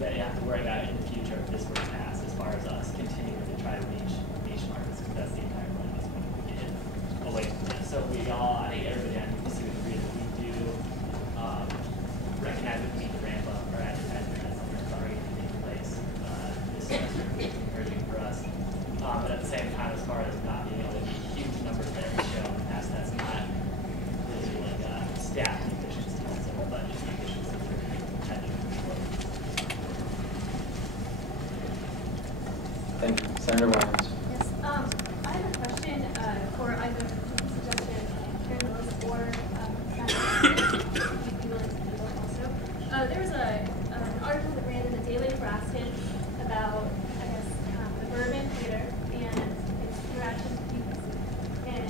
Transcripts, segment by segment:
that you have to worry about in the future if this were to pass, as far as us continuing to try to reach niche markets, because that's the entire plan, is when we get away from this. So we all, I think everybody on UPC would agree that we do recognize that we need to ramp up our advertising. That's something that's already taking place this semester, which is encouraging for us. But at the same time, as far as not being able to get huge numbers that we show in the past, that's not really like staff efficiency, but just efficiency for attending. Thank you. Senator Williams. Yes, I have a question for either suggestion Karen Lewis or if you'd be willing to do both also. There was an article that ran in the Daily Nebraskan about, I guess, the Bourbon Theater and its interaction with UPC. And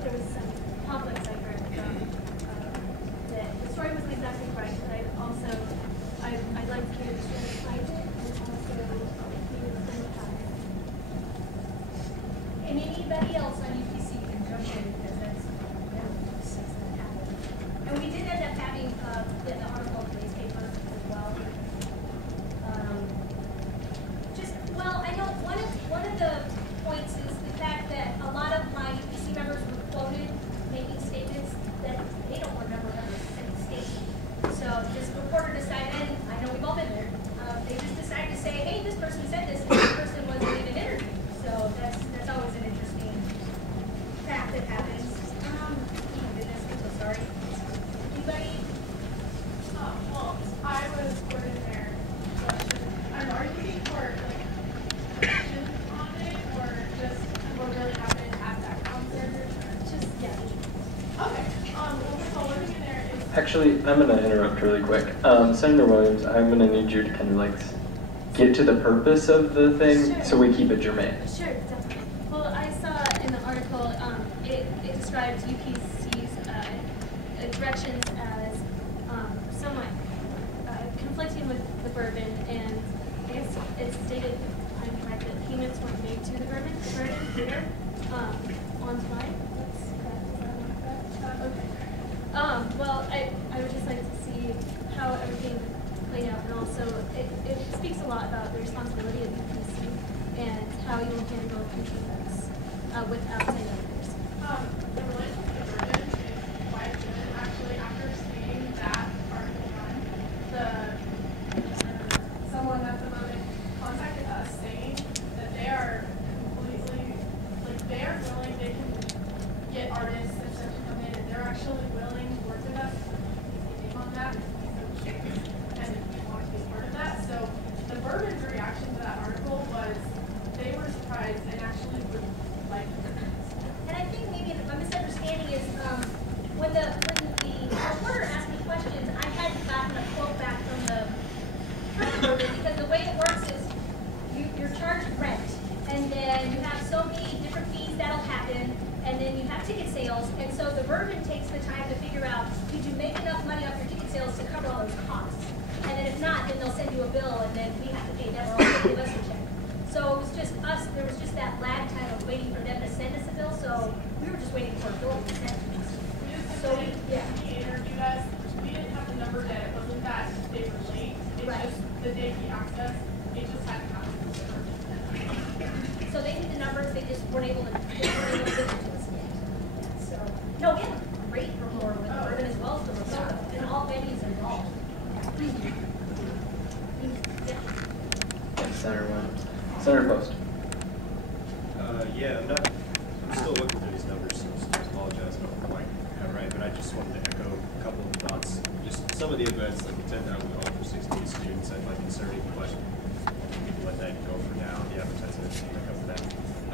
there was some conflicts I heard from that the story wasn't exactly right, but I'd like to hear the story behind it and also hear the time. And anybody else on UPC can jump in because that's since that happened. And we did end up having the article in today's paper as well. I know one of the points is the fact that a lot of my UPC members were quoted making statements that they don't remember ever saying statement. So this reporter decided, and I know we've all been there, they just decided to say, hey, this person said this, and this person wasn't even interviewed. So that's always an interesting fact that happens. Oh my goodness, I'm so sorry. Anybody? Well, I was quoted there. Are you looking for questions on it, or just what really happened at that concert? Just, yeah. Okay. Well, what we're doing there is Actually, I'm going to interrupt really quick. Senator Williams, I'm going to need you to kind of like get to the purpose of the thing, Sure. so we keep it germane. Sure, definitely. Well, I saw in the article, it describes UPC's directions as somewhat conflicting with the Bourbon, and I guess it's stated, if I'm correct, that payments weren't made to the Bourbon Theater on time. Is that okay. Well, I would just like to see how everything played out, and also it speaks a lot about the responsibility of UPC and how you will handle future events with outside editors. the relationship with the Bourbon is quite good. Actually, after seeing that article run, someone at the moment contacted us saying that they are completely, they are willing, they can get artists and stuff to come in, and they're actually willing to work with us on that and we want to be part of that. So the Bourbon's reaction to that article was they were surprised and actually would like to. And I think maybe a misunderstanding is when the reporter asked me questions, I hadn't gotten a quote back from the Bourbon, because the way it works is you're charged rent, and then you have so many different fees that'll happen, and then you have ticket sales, and so the Bourbon takes the time to figure out, did you make enough money off your ticket sales to cover all those costs? And then if not, then they'll send you a bill, and then we have to pay them, or else they give us a check. So it was just us, there was just that lag time of waiting for them to send us a bill, so we were just waiting for a bill to be sent to us. So He interviewed us. We didn't have the number that it wasn't that they were late. It's Right. just the day he asked us, it just hadn't happened. So they knew the numbers, they just weren't able to give it to us yet. So, no, we had a great rapport with the Bourbon as well as the Rosado, and all venues involved. Yeah. Senator Williams. Senator Post. Yeah, I'm still looking through these numbers, so I apologize if I don't quite have it right, but I just wanted to echo a couple of thoughts. Just some of the events, like the 10,000 for 16 students, had my concerning question. People let that go for now, the advertising and make up for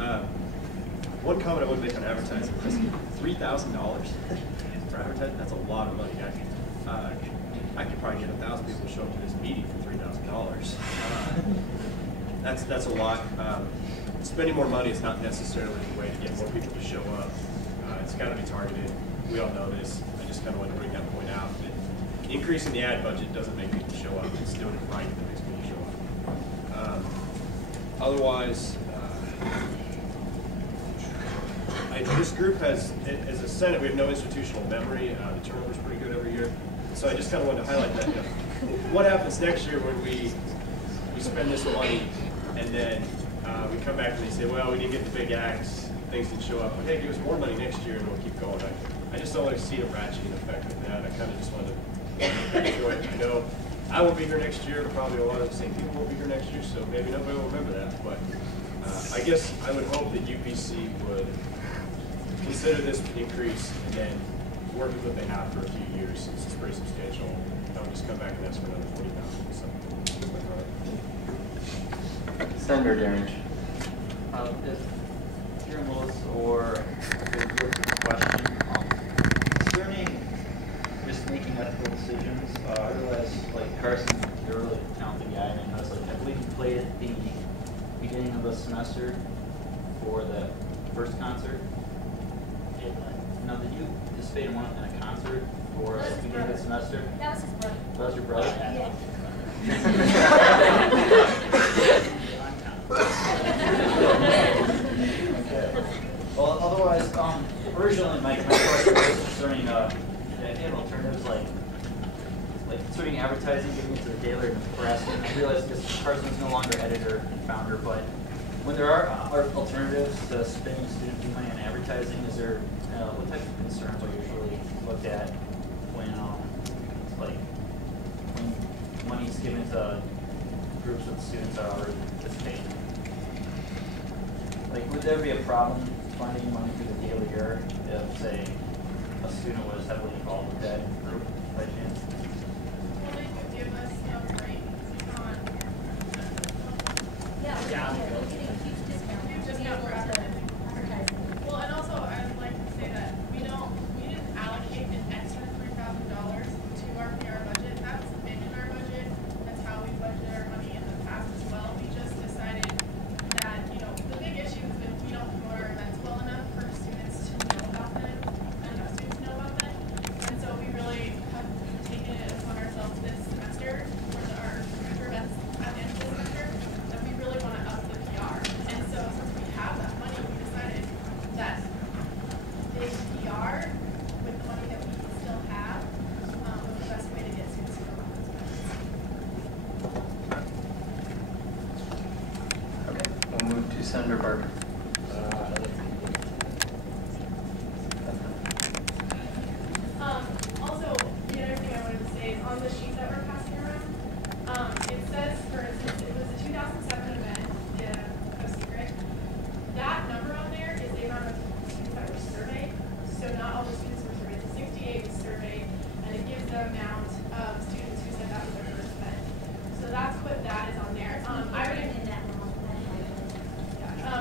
that. One comment I would make on advertising is $3,000 for advertising, that's a lot of money. I could probably get 1,000 people to show up to this meeting for $3,000. That's a lot. Spending more money is not necessarily the way to get more people to show up. It's got to be targeted. We all know this. I just kind of want to bring that point out. That increasing the ad budget doesn't make people show up. It's doing it right that makes people show up. Otherwise, this group has, as a Senate, we have no institutional memory. The turnover is pretty good every year. So I just kind of wanted to highlight that. what happens next year when we spend this money and then we come back and they say, well, we didn't get the big acts, things didn't show up. But hey, give us more money next year and we'll keep going. I just don't want to see a ratcheting effect of that. I kind of just want to make sure I know I won't be here next year, but probably a lot of the same people won't be here next year, so maybe nobody will remember that. But I guess I would hope that UPC would consider this increase and then work with what they have for a few years, since it's pretty substantial. Don't just come back and ask for another $40,000. So, Senator Derringer. If you're Melissa or the question, concerning just making ethical decisions, I realize like Carson, you're a really talented guy, and I was like, I believe you played at the beginning of the semester for the first concert. Now, did you participate in a concert for the beginning of the semester? That was his brother. That was your brother? Yeah. Okay. Well, otherwise, originally my question was concerning the idea of alternatives like concerning advertising, giving it to the Daily and the press. And I realize because Carson's no longer editor and founder, but when there are alternatives to spending student fee money on advertising, is there what type of concerns are usually looked at when when money's given to groups of students that are already participating? Like, would there be a problem funding money through the Daily Year if, say, a student was heavily involved with that group by chance? Well, they could give us a rate on. Yeah, we're getting a huge discount. Huge to be discount able for to advertising. advertise. Well, and also I'd like to say that we didn't allocate an extra $3,000 to our PR budget. That's been in our budget. That's how we budgeted our money in the past as well. We just decided that, the big issue has been we don't promote our events well enough for students to know about them and our students know about them. And so we really have taken it upon ourselves this semester for our future events at the end of the semester that we really want to up the PR. And so since we have that money, we decided that big PR with the money that we still have was the best way to get students to know about those events. Okay, we'll move to Senator Barker. Also, the other thing I wanted to say is on the sheet that we're passing around, it says, for instance, it was a 2007 event, no secret. That number on there is the amount of students that were surveyed. So not all the students were surveyed. So 68 was surveyed, and it gives the amount of students who said that was their first event. So that's what that is on there.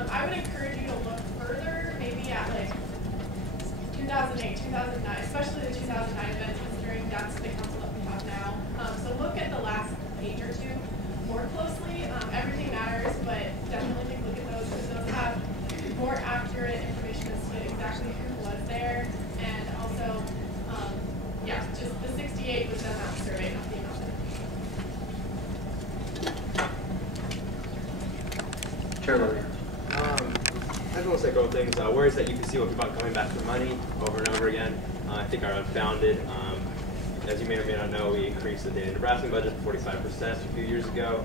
I would encourage you to look further, maybe at like 2008, 2009, especially the 2009 events, considering that's the council that we have now. So look at the last page or two more closely. Everything matters, but definitely take a look at those because those have more accurate information as to exactly who was there. And also, just the 68 was the amount surveyed, not the amount that. Chair Levy. I just want to say a couple things. Worries that UPC will keep on coming back for money over and over again, I think are unfounded. As you may or may not know, we increased the data and Nebraska budget 45% a few years ago.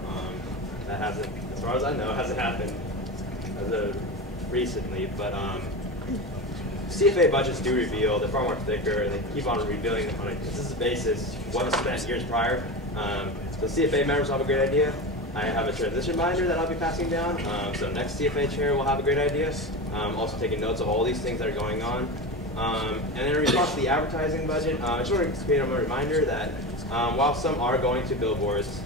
That hasn't, as far as I know, hasn't happened as of recently. But CFA budgets do reveal, they're far more thicker, they keep on revealing on a consistent basis what was spent years prior. So CFA members will have a great idea. I have a transition binder that I'll be passing down, so next CFA chair will have a great idea. Also taking notes of all these things that are going on. And in response to the advertising budget, I just want to create a reminder that while some are going to billboards,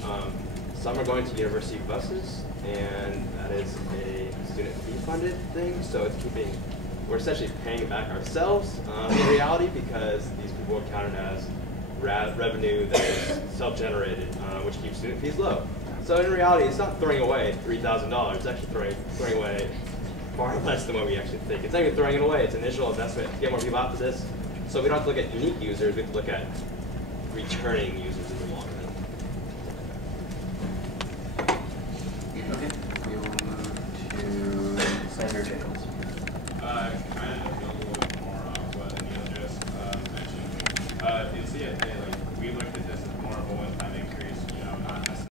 some are going to university buses, and that is a student fee funded thing, so it's we're essentially paying back ourselves in reality because these people are counted as revenue that is self-generated, which keeps student fees low. So in reality, it's not throwing away $3,000. It's actually throwing away far less than what we actually think. It's not even throwing it away. It's initial investment to get more people out to this. So we don't have to look at unique users. We have to look at returning users.